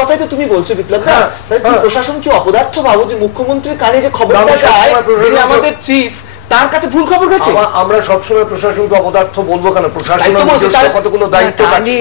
কথাই তো তুমি বলছো বিপ্লব দা, তাহলে প্রশাসন কি অপদার্থ ভাবো যে মুখ্যমন্ত্রীর কানে যে খবরটা যায় যিনি আমাদের চিফ তার কাছে ভুল খবর গেছে? আমরা সবসময় প্রশাসনকে অপদার্থ বলবো কেন? প্রশাসনের কতগুলো দায়িত্ব থাকে।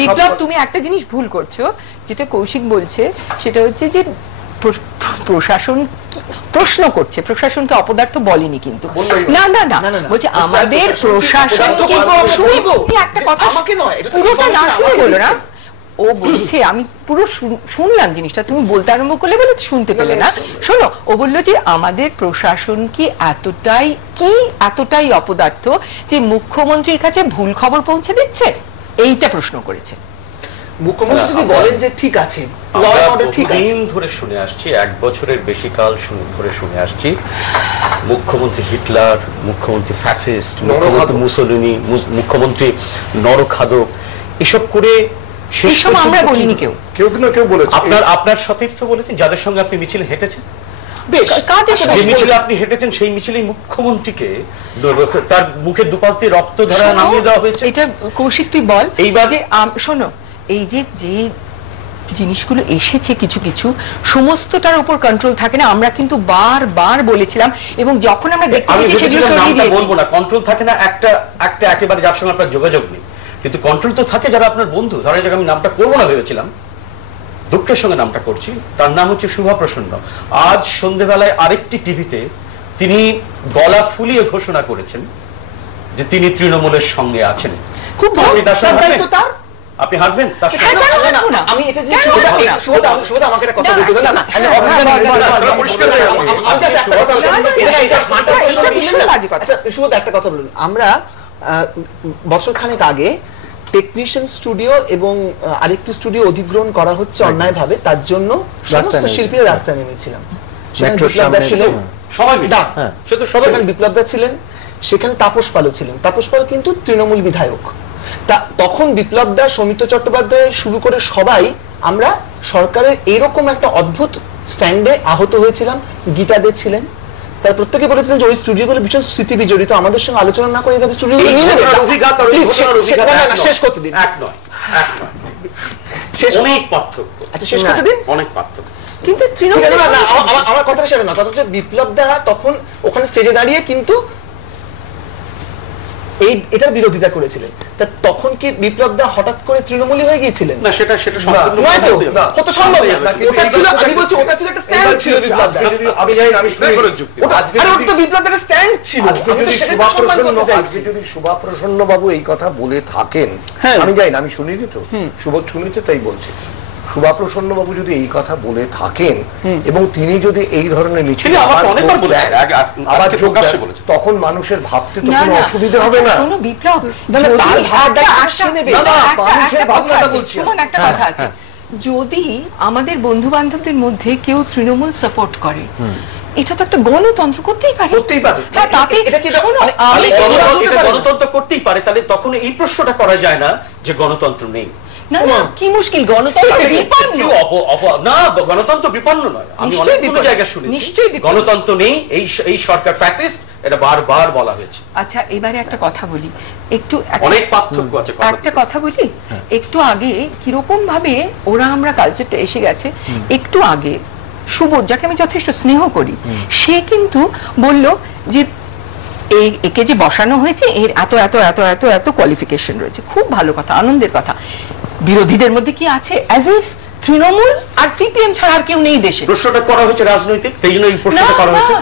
বিপ্লব তুমি একটা জিনিস ভুল করছো, যেটা কৌশিক বলছে সেটা হচ্ছে যে প্রশাসন প্রশ্ন করছে, প্রশাসনকে অপদার্থ বলেনি কিন্তু। না না না, বলছে আমাদের প্রশাসনকে একটা কথা পুরোটা না শুনে বলো না, ও বলছে আমি পুরো শুনলাম জিনিসটা, তুমি বলতে আরম্ভ করলে বলে শুনতে পেলে না। শোনো, ও বললো যে আমাদের প্রশাসন কি এতটাই অপদার্থ যে মুখ্যমন্ত্রীর কাছে ভুল খবর পৌঁছে দিচ্ছে, এইটা প্রশ্ন করেছে। মুখ্যমন্ত্রী যদি বলেন যে ঠিক আছে, ল এন্ড অর্ডার ঠিক আছে, দিন ধরে শুনে আসছি, 1 বছরের বেশি কাল ধরে শুনে আসছি মুখ্যমন্ত্রী হিটলার, মুখ্যমন্ত্রী ফ্যাসিস্ট, মুখ্যমন্ত্রী মুসোলিনি, মুখ্যমন্ত্রী নরখাদক, এসব করে আমরা বলিনি, কেউ বলেছে। আপনার সতীর্থ বলেছেন, যাদের সঙ্গে আপনি মিছিলে হেঁটেছেন, যে মিছিলে আপনি হেঁটেছেন সেই মিছিলেই মুখ্যমন্ত্রীকে তার মুখের দুপাশ দিয়ে রক্ত ধারা নামিয়ে দেওয়া হয়েছে। এটা কৌশিক তুই বল এইবার যে শোনো, এই যে জিনিসগুলো এসেছে কিছু কিছু সমস্তটার উপর কন্ট্রোল থাকে না, আমরা কিন্তু বারবার বলেছিলাম, এবং যখন আমরা দেখতে পেয়েছি সেগুলো সরিয়ে দিয়েছি। বলবো না কন্ট্রোল থাকে না, একটা একেবারে যার সঙ্গে আপনার যোগাযোগ নেই, কিন্তু কন্ট্রোল তো থাকে যারা আপনার বন্ধু। ধরেন আমি নামটা করবো না ভেবেছিলাম, দুঃখের সঙ্গে নামটা করছি, তার নাম হচ্ছে শুভা প্রসন্ন। আজ সন্ধ্যেবেলায় আরেকটি টিভিতে তিনি গলা ফুলিয়ে ঘোষণা করেছেন যে তিনি তৃণমূলের সঙ্গে আছেন। খুব আপনি হাঁটবেন তার সঙ্গে? আমি এটা যে শুভদা আমাকে একটা কথা বলতে দাও না, শুভদা একটা কথা বলুন। আমরা বছর খানেক আগে টেকনিশিয়ান স্টুডিও এবং আরেকটি স্টুডিও অধিগ্রহণ করা হচ্ছে অন্যায় ভাবে, তার জন্য সমস্ত শিল্পীরা রাস্তায় নেমেছিলাম। বিপ্লব দা ছিলেন সেখানে, তাপস পালও ছিলেন। তাপস পাল কিন্তু তৃণমূল বিধায়ক। তখন বিপ্লব দা, সৌমিত্র চট্টোপাধ্যায় শুরু করে সবাই আমরা সরকারের এরকম একটা অদ্ভুত স্ট্যান্ডে আহত হয়েছিলাম। গীতা দে ছিলেন, তার প্রত্যেকে বলেছিলেন যে ওই স্টুডিওগুলো ভীষণ স্মৃতি বিজড়িত, আমাদের সঙ্গে আলোচনা না করে এইভাবে স্টুডিও শেষ করতে দিন। অনেক পার্থক্য, আচ্ছা শেষ করতে দিন, অনেক পার্থক্য। কিন্তু আমার কথা হিসেবে না, কথা হচ্ছে বিপ্লব দা তখন ওখানে স্টেজে দাঁড়িয়ে কিন্তু এটার বিরোধিতা করেছিলেন। তা তখন কি বিপ্লব দা হঠাৎ করে তৃণমূলী হয়ে গিয়েছিলেন? না, সেটা হতো সম্ভব না। ওটা ছিল, আমি বলছি ওটা ছিল একটা স্ট্যান্ড ছিল বিপ্লব দা। আমি জানি না, আমি শুনে ওটা তো বিপ্লব দার স্ট্যান্ড ছিল। যদি শুভা প্রসন্ন বাবু এই কথা বলে থাকেন, আমি জানি না, আমি শুনিনি তো, সুবোধ শুনেছে তাই বলছে। শুভা প্রসন্ন বাবু যদি এই কথা বলে থাকেন এবং তিনি যদি এই ধরনের মিছিল আবার যোগ দেন, তখন মানুষের ভাবতে তো কোনো অসুবিধা হবে না। বিপ্লব, যদি আমাদের বন্ধু বান্ধবদের মধ্যে কেউ তৃণমূল সাপোর্ট করে, এটা তো একটা গণতন্ত্র, করতেই পারে। গণতন্ত্র করতেই পারে, তাহলে তখন এই প্রশ্নটা করা যায় না যে গণতন্ত্র নেই। না না, কি মুশকিল, গণতন্ত্র বিপন্ন না, গণতন্ত্র বিপন্ন নয়। আমি অনেকগুলো জায়গায় শুনেছি গণতন্ত্র নেই, এই সরকার ফ্যাসিস্ট, এটা বারবার বলা হয়েছে। আচ্ছা, এবারে একটা কথা বলি, একটু অনেক পার্থক্য আছে, একটা কথা বলি। একটু আগে কিরকম ভাবে ওরা, আমরা কালচারটা এসে গেছে, একটু আগে সুবোধ, যাকে আমি যথেষ্ট স্নেহ করি, সে কিন্তু বলল যে একে যে বসানো হয়েছে এর এত এত এত এত এত কোয়ালিফিকেশন রয়েছে। খুব ভালো কথা, আনন্দের কথা। বিরোধীদের মধ্যে কি আছে? অ্যাজ ইফ তৃণমূল আর সিপিএম ছাড়া আর কেউ নেই দেশে। প্রশ্নটা করা হয়েছে রাজনৈতিক, সেই জন্য এই প্রশ্নটা করা হয়েছে।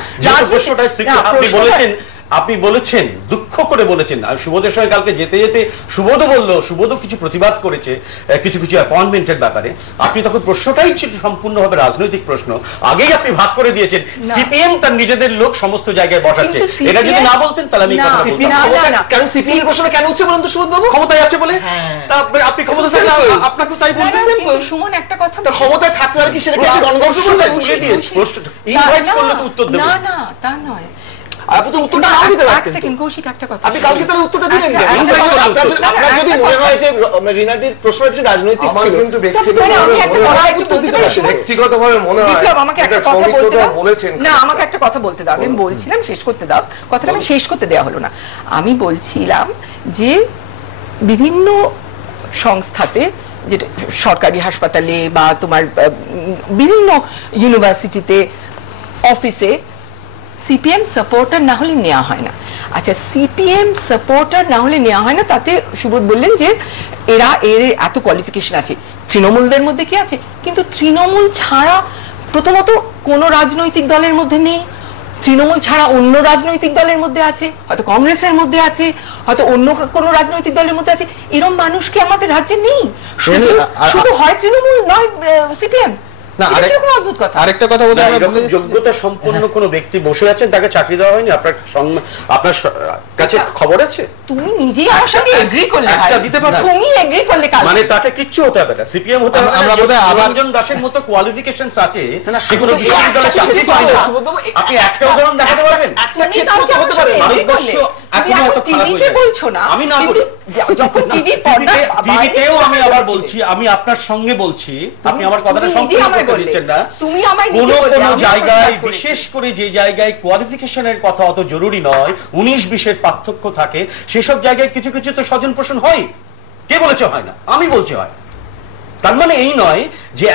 আপনি বলেছেন, দুঃখ করে বলেছেন, আর সুবোধের সঙ্গে কালকে যেতে যেতে সুবোধও বললো, সুবোধও কিছু প্রতিবাদ করেছে কিছু কিছু অ্যাপয়েন্টমেন্টের ব্যাপারে। আপনি তখন প্রশ্নটাই ছিল সম্পূর্ণভাবে রাজনৈতিক প্রশ্ন, আগেই আপনি ভাগ করে দিয়েছেন সিপিএম তার নিজেদের লোক সমস্ত জায়গায় বসাচ্ছে। এটা যদি না বলতেন তাহলে আমি কারণ সিপিএম প্রশ্নটা কেন হচ্ছে বলুন তো সুবোধ বাবু? ক্ষমতায় আছে বলে। আপনি ক্ষমতা থাকলে আপনাকে তাই বলবেন। সুমন, একটা কথা, ক্ষমতায় থাকলে আর কি সেটা তুলে দিয়ে ইনভাইট করলে তো উত্তর দেবেন। না না, তা নয়। আপনি তো উত্তরটা নাও দিতে পারতেন। এক সেকেন্ড কৌশিক, একটা কথা, আপনি কালকে তাহলে উত্তরটা দিলেন না। আপনার যদি মনে হয় যে রিনাদির প্রশ্নটা একটু রাজনৈতিক ছিল, কিন্তু ব্যক্তিগতভাবে মনে হয় বিপ্লব, আমাকে একটা কথা বলতে দাও। না, আমাকে একটা কথা বলতে দাও। আমি বলছিলাম শেষ করতে দাও, কথাটা আমি শেষ করতে দেওয়া হলো না। আমি বলছিলাম যে বিভিন্ন সংস্থাতে, যেটা সরকারি হাসপাতালে বা তোমার বিভিন্ন ইউনিভার্সিটিতে, অফিসে সিপিএম সাপোর্টার না হলে নেওয়া হয় না। আচ্ছা, সিপিএম সাপোর্টার না হলে নেওয়া হয় না, তাতে সুবোধ বললেন যে এর এত কোয়ালিফিকেশন আছে। তৃণমূলদের মধ্যে কি আছে? কিন্তু তৃণমূল ছাড়া প্রথমত কোন রাজনৈতিক দলের মধ্যে নেই, তৃণমূল ছাড়া অন্য রাজনৈতিক দলের মধ্যে আছে, হয়তো কংগ্রেসের মধ্যে আছে, হয়তো অন্য কোন রাজনৈতিক দলের মধ্যে আছে। এরকম মানুষ কি আমাদের রাজ্যে নেই? শুধু হয় তৃণমূল নয় সিপিএম। আরেকটা কথা বলতে, যোগ্যতা সম্পন্ন কোন ব্যক্তি বসে আছেন, তাকে চাকরি দেওয়া হয়নি? আপনার কাছে খবর আছে? তুমি নিজেই আমার সঙ্গে এগ্রি করলে, দিতে পারো, তুমি এগ্রি করলে, মানে তাকে কিচ্ছু হতে হবে না, সিপিএম হতে হবে না। আমরা বোধহয় আবারজন দাসের মতো কোয়ালিফিকেশনস আছে, সে কোনো বিশ্ববিদ্যালয়ে চাকরি পায় না। আপনি একটা উদাহরণ দেখাতে পারবেন? একটা ক্ষেত্রে হতে পারে। ভারতবর্ষ এখনো এত খারাপ হয়ে যায়। বলছো না, আমি না বলি, যখন টিভির পর্দায় টিভিতেও আমি আবার বলছি, আমি আপনার সঙ্গে বলছি, আপনি আমার কথাটা সম্পূর্ণ করতে দিচ্ছেন না। তুমি আমায় কোন কোন জায়গায়, বিশেষ করে যে জায়গায় কোয়ালিফিকেশনের কথা অত জরুরি নয়, 19-20-এর পার্থক্য থাকে, সেসব জায়গায় কিছু কিছু তো স্বজন পোষণ হয়। কে বলেছে হয় না? আমি বলছি হয়। তার মানে এই নয় যে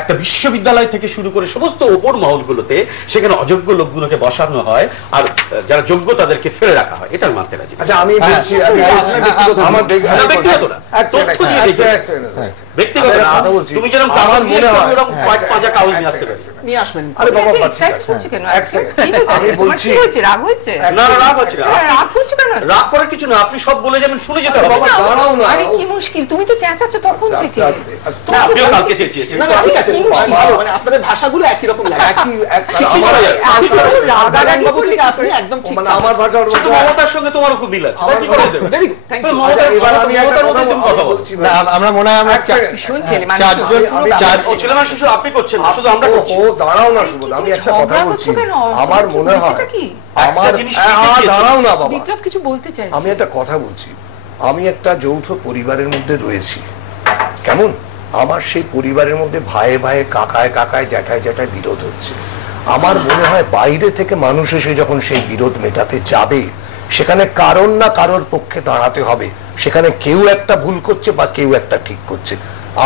একটা বিশ্ববিদ্যালয় থেকে শুরু করে সমস্ত ওপর মহলগুলোতে সেখানে অযোগ্য লোকগুলোকে বসানো হয় আর যারা যোগ্য তাদেরকে ফেলে রাখা হয়। এটার মানতে রাজি। আচ্ছা, আমি বলছি আমার ব্যক্তিগত না, ব্যক্তিগত না, তুমি যেরকম কাগজ নিয়ে আসছো ওরকম পাঁচা কাগজ নিয়ে আসতে পারবে, নিয়ে আসবেন। আরে বাবা, আমি বলছি রাগ হচ্ছে না, রাগ হচ্ছে না, রাগ হচ্ছে কেন? রাগ করার কিছু না, আপনি সব বলে যাবেন, শুনে যেতে হবে। বাবা দাঁড়াও না, আরে কি মুশকিল, তুমি তো চেঁচাচ্ছ তখন থেকে। আপনিও কালকে চেঁচিয়েছেন। না ঠিক আছে, মানে আপনাদের ভাষাগুলো একই রকম লাগে। আপনি একদম ঠিক, মানে আমার ভাষা মমতার সঙ্গে তোমারও খুব মিল আছে। কি করে দেবে? Very good, thank you. এবার আমি কথা বলছি, আমরা মনে হয় আমরা ছেলে মানুষ শুধু আপনি করছেন না, শুধু আমরা করছি। ও দাঁড়াও না সুবোধ, আমি একটা কথা বলছি। আমার মনে হয় আমার দাঁড়াও না বাবা, বিপ্লব কিছু বলতে চাই। আমি একটা কথা বলছি। আমি একটা যৌথ পরিবারের মধ্যে রয়েছি, কেমন? আমার সেই পরিবারের মধ্যে ভাইয়ে ভাইয়ে, কাকায় কাকায়, জ্যাঠায় জ্যাঠায় বিরোধ হচ্ছে। আমার মনে হয় বাইরে থেকে মানুষ এসে যখন সেই বিরোধ মেটাতে যাবে, সেখানে কারণ না কারোর পক্ষে দাঁড়াতে হবে। সেখানে কেউ একটা ভুল করছে বা কেউ একটা ঠিক করছে।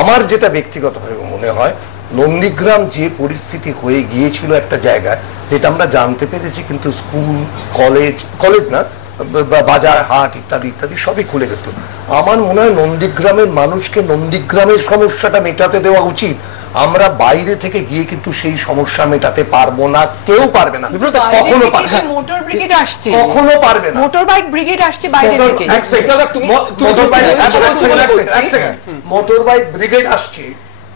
আমার যেটা ব্যক্তিগতভাবে মনে হয়, নন্দীগ্রাম যে পরিস্থিতি হয়ে গিয়েছিল একটা জায়গায়, যেটা আমরা জানতে পেরেছি, কিন্তু স্কুল, কলেজ না, বাজার, হাট ইত্যাদি ইত্যাদি সবই খুলে গেছিল। আমার মনে হয় নন্দীগ্রামের মানুষকে নন্দীগ্রামের সমস্যাটা মেটাতে দেওয়া উচিত। আমরা বাইরে থেকে গিয়ে কিন্তু সেই সমস্যা মেটাতে পারবো না, কেউ পারবে না, কখনো পারবে না। মোটর ব্রিগেড আসছে, কখনো পারবে না। মোটর বাইক ব্রিগেড আসছে বাইরে থেকে। মোটর বাইক ব্রিগেড আসছে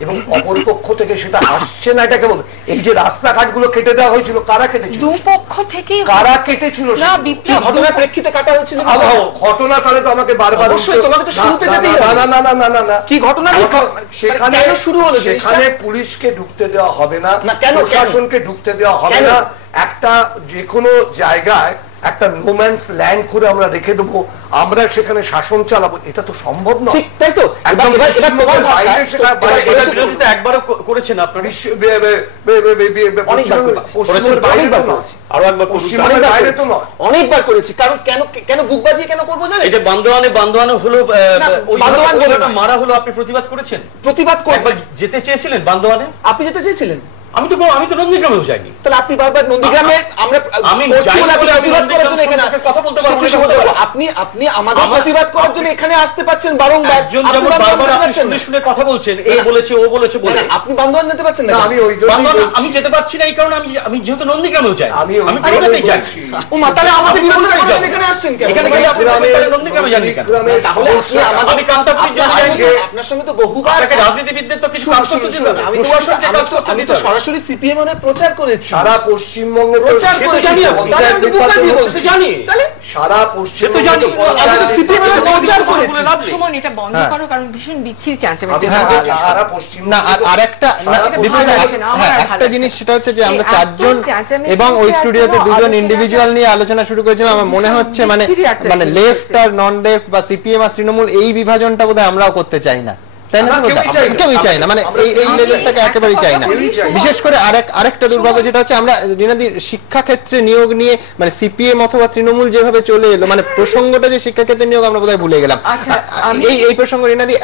এবং অপর পক্ষ থেকে সেটা আসছে না, এটাকে বল। এই যে রাস্তাঘাট গুলো কেটে দেওয়া হয়েছিল, কারা কেটেছিল? দুপক্ষ থেকে। কারা কেটেছিল? না, বিপ্লব ঘটনার প্রেক্ষিতে কাটা হয়েছিল। ঘটনা তাহলে তো আমাকে বারবার অবশ্যই তোমাকে তো শুনতে যেতে হবে। না না না না না না, কি ঘটনা? সেখানে শুরু হলো, সেখানে পুলিশকে ঢুকতে দেওয়া হবে না, প্রশাসনকে ঢুকতে দেওয়া হবে না। একটা যে কোনো জায়গায় একটা নোম্যান্স ল্যান্ড করে আমরা রেখে দেবো, আমরা সেখানে শাসন চালাবো, এটা তো সম্ভব নয়। ঠিক তাই তো। একবারও করেছেন আপনারা? অনেকবার করেছি। কারণ কেন বুক বাজিয়ে কেন করবো জানেন? এই যে বান্দোয়ানে হলো, মারা হলো, আপনি প্রতিবাদ করেছেন? প্রতিবাদ একবার যেতে চেয়েছিলেন বান্দোয়ানে? আপনি যেতে চেয়েছিলেন? আমি তো নন্দীগ্রামেও যাইনি। তাহলে আপনি বারবার নন্দীগ্রামে কথা বলতে পারবো। আপনি আমাদের প্রতিবাদ করার জন্য এখানে আসতে পারছেন বারংবার। শুনে কথা বলছেন, এ বলেছে ও বলেছে বলে। আপনি বান্দোয়ান যেতে পারছেন না? আমি যেতে পারছি না এই কারণে আমি যেহেতু নন্দীগ্রামেও যাই, আমি পুরোটাতেই যাই। ও মা, তাহলে আমাদের বিরোধিতা করে এখানে আসছেন কেন? এখানে গেলে আপনি নন্দীগ্রামে যাননি কেন? তাহলে আমি কান্তাপুরের জন্য আপনার সঙ্গে তো বহুবার রাজনীতিবিদদের তো কিছু কাজ করতে দিন না। আমি তো সরাসরি সিপিএম এর প্রচার করেছি সারা পশ্চিমবঙ্গে, প্রচার করেছি। জানি তাহলে সারা পশ্চিমবঙ্গে সিপিএম এর প্রচার করেছি। সুমন, এটা বন্ধ করো, কারণ ভীষণ বিচ্ছিরি চাঁচামেচি। সারা পশ্চিম না, আর একটা জিনিস, সেটা হচ্ছে যে আমরা চারজন এবং ওই স্টুডিওতে দুজন ইন্ডিভিজুয়াল নিয়ে আলোচনা শুরু করেছিলাম। আমার মনে হচ্ছে মানে লেফট আর নন লেফট বা সিপিএম আর তৃণমূল, এই বিভাজনটা বোধহয় আমরাও করতে চাই না। তাই না? কেউই চাই না, মানে এই লেভেলটাকে একেবারেই চাই না। বিশেষ করে আরেকটা দুর্ভাগ্য যেটা হচ্ছে, আমরা রিনাদি শিক্ষাক্ষেত্রে নিয়োগ নিয়ে মানে সিপিএম অথবা তৃণমূল যেভাবে চলে এলো, মানে প্রসঙ্গটা যে শিক্ষাক্ষেত্রে নিয়োগ আমরা বোধহয় ভুলে গেলাম। এই প্রসঙ্গ রিনাদি